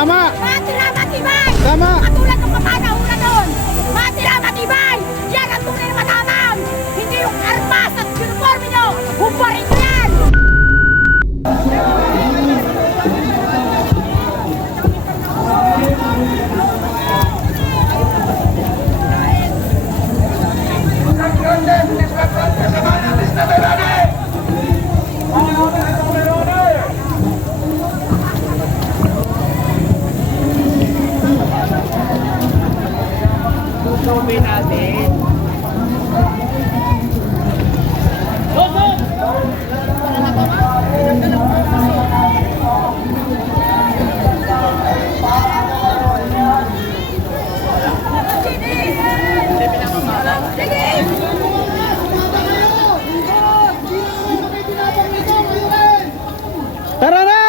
Tama! Matira matibay! Tama! Katulad ng kapanahunan noon! Matira matibay! Yan ang tunay na matapang! Hindi yung armas at uniforme nyo! Humparin nyo yan! Tara na!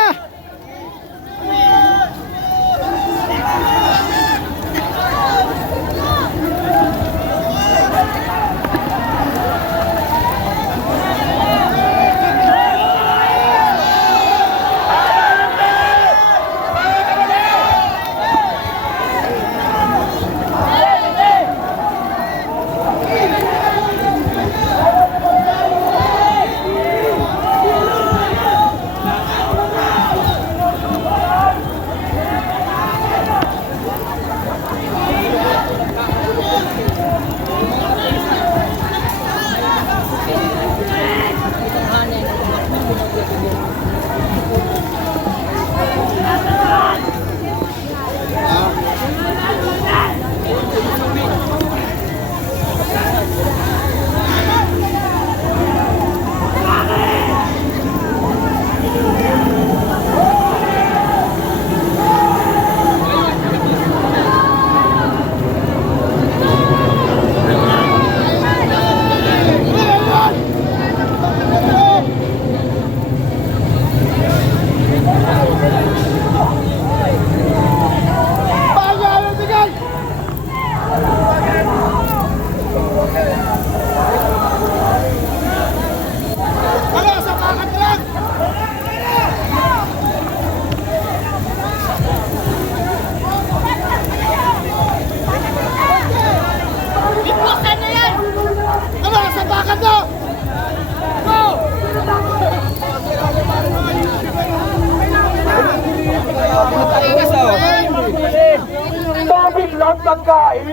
Tubig lang pagkain.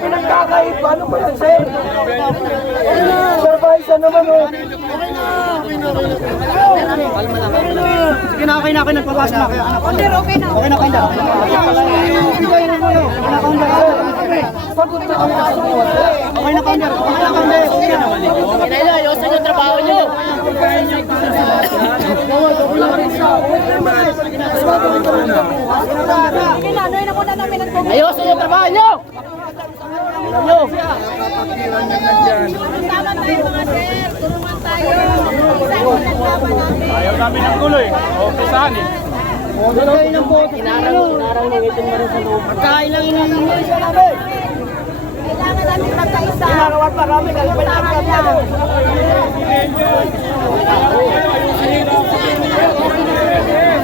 Pinagkakait ba? Ano ba yan, sir? Surprise, ano naman, oh. Sige na, okay na, nagpapasok na. Okay na. Okay na, okay na. Okay na, Ayusin yung trabaho nyo. Ayusin yung trabaho nyo. Tama tayo mga sir! Tulungan tayo! Isang naglaban natin! Ayaw namin ng gulo, eh. Okay, saan, eh? Pagkain lang iniingi siya namin. Kailangan natin magkaisa! Ginagawa pa kami, kalipin lang kami.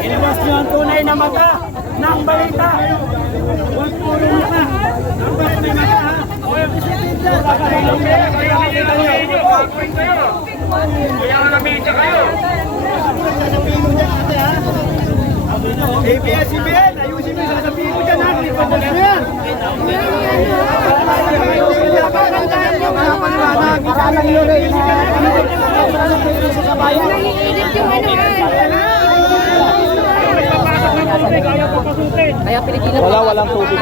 Ilabas niyo ang tunay na mata ng balita. Huwag puro mata. Dapat may mata, ha? ABS-CBN, ayusin mo yung sasabihin mo dyan, ha? Lipados mo yan. Kaya Pilipinas. Walang tubig.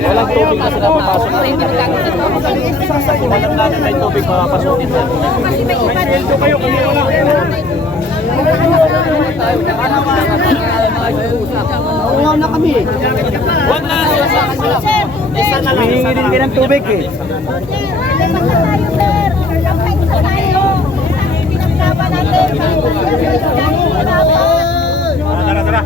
Walang tubig kasi napapasok. Walang namin may tubig mapapasukin. Kasi may iba dito! Uwaw na kami. Wag na. Humihingi din kayo ng tubig, eh. Lipat na tayo, sir! Magkaisa tayo! Pinaglaban natin! Tara, tara.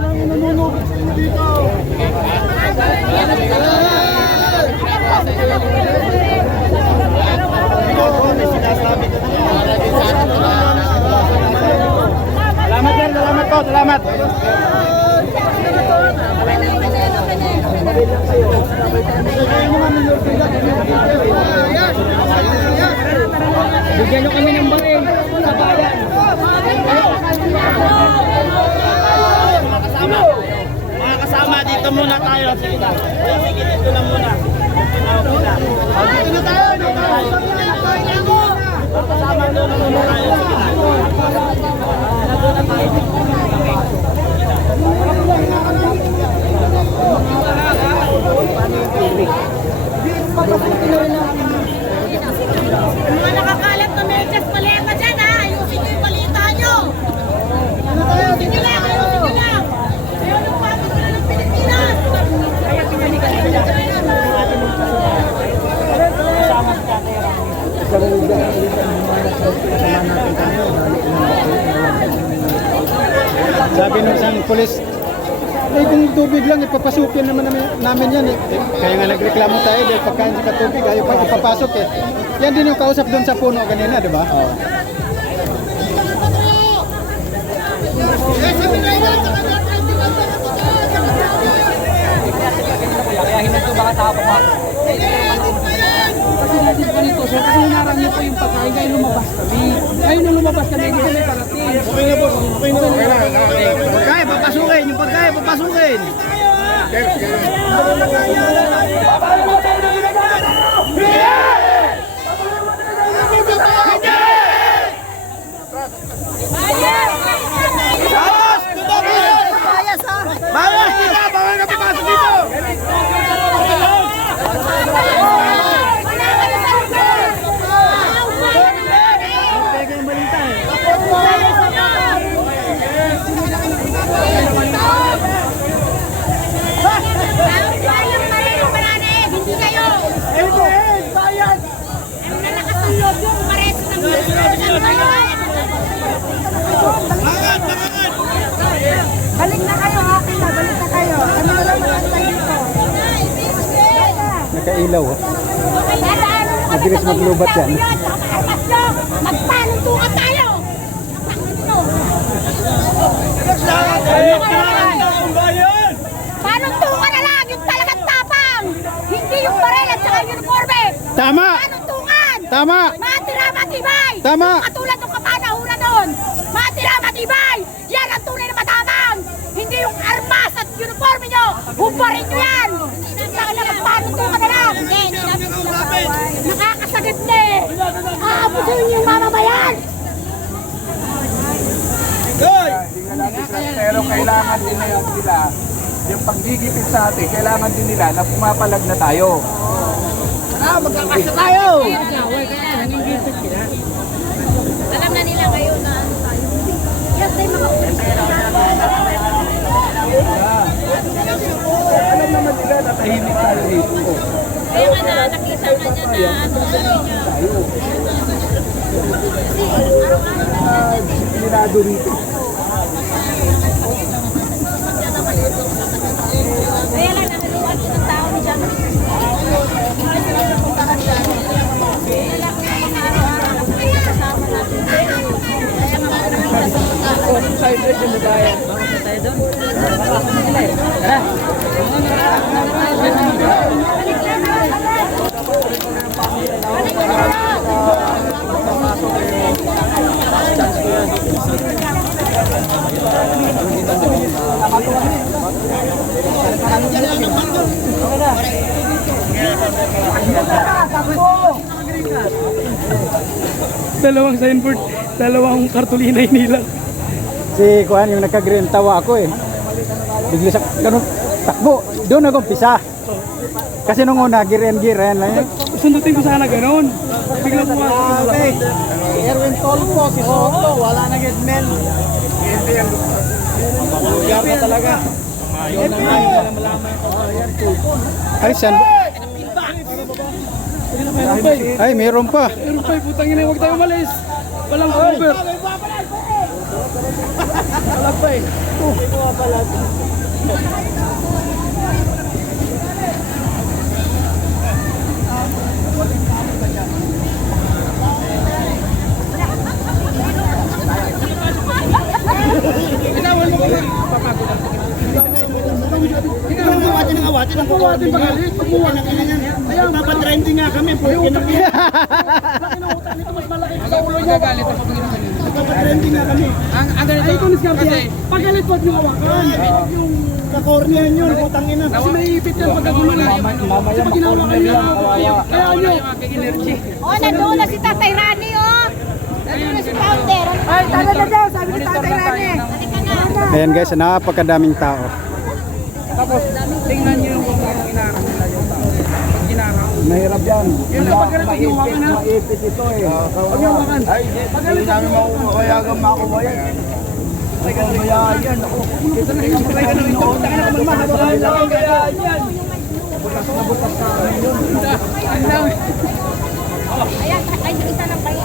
sige lang. Sige, dito lang muna. Kasama doon na muna tayo. Sige lang. Doon na tayo. Mga nakakalat na medyas paleta dyan ha. Ayusin nyo yung balita nyo. Ayusin nyo lang, ayusin nyo lang. Ayaw nung papit na ng Pilipinas. Sabi nung isang pulis, kung tubig lang, ipapasukin naman namin yan. Kaya nga nagreklamo tayo dahil pagkain sa tubig, ayaw pa ipapasok eh. Yan din yung kausap doon sa puno kanina, di ba? Kaya hinag ko baka tapo pa. Kasi natin po nito, sir, kasi hinarang niyo po yung pagkain, kayo lumabas kami. Kayo nung lumabas kami, hindi kami parating. Okay na po, okay na. Pagkain, papasukin. Yung pagkain, papasukin. Bawas kita! Bawal ka papasok dito! Hindi kayo! Bayad! Ang nalakasunod yung pares ng balik na kayo, akin na, balik na kayo. Ano na lang magantay dito? Nakailaw. Mabilis maglubat yan. Magpanuntungan tayo! Panuntungan na lang, yung talagang tapang! Hindi yung barel at saka yung uniforme! Tama! Panuntungan! Tama! Matira matibay! Tama! Yung katulad ng kapanahunan noon! Matira matibay! Yan ang tunay na matapang! Hindi yung armas at uniforme nyo! Hubarin nyo yan! Saka na magpanuntungan na lang! Nakakasagit na eh! Aabusin yung mamamayan! Pero kailangan din nila, yung pagdidikit sa atin, kailangan din nila na pumapalag na tayo. Magkakasya tayo! Alam na nila kayo na ano tayo. Yes, ay mga Alam naman nila na tahimik tayo dito. kaya nga na nakita nga niya na ano sa inyo. Disiplinado rito. Kaya lang nanunuan ko ng tao ni John. Dalawang signboard, dalawang kartulina nila. Si Kuan yung nagka-green, tawa ako eh. Bigla sa ganun, takbo, doon ako umpisa. Kasi nung una, giren lang yun. Sundutin ko sana ganun. Biglang pumasok. Okay. Erwin Tolpo, si Soto, wala na Gedmel. Lugar na talaga. Ay, saan? Ay, meron pa. Pero pa, putang ina, huwag tayo umalis. Walang cover. Walang pa eh. Awatin ng awatin ang kuwatin pagalit. Pagbuwan ng ganyan. Kaya mapatrending nga kami. Pwede na kaya. Kinukutan nito mas malaki. Sa ulo niya galit ang pagiging Mapatrending nga kami. Ang ganito. Ay, ito ni Scarpia. Pagalit wag niyo hawakan. Yung Magkakornihan yun, putang ina. Kasi may ipit yan pag nagulo na yung ano. Mamaya Pag ginawa kayo makornel yan, ng kawawa. kaya nyo. Energy. Oh, nandoon na si Tatay Rani, oh. Nandoon na si Founder. Ay, tara na daw, sabi ni Tatay Rani. Ayan guys, napakadaming tao. Tapos, tingnan nyo yung kung inarang nila yung tao. Pag ginarang. Mahirap yan. Yun lang pagkarating yung wakan ha. Maipit ito eh. Pag yung wakan. Hindi namin makukayagan makubayan. Makubayaan yan. Ako. Ito na yung sabay ka na ito. Punta ka na naman mahabang lang. Ang dami. Ayan, ay, isa ng payo.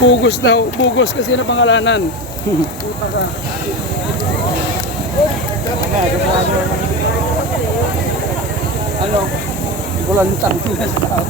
Bugos daw. Bugos kasi na pangalanan. Puta ka. Ano? Bulantang nila sa tao.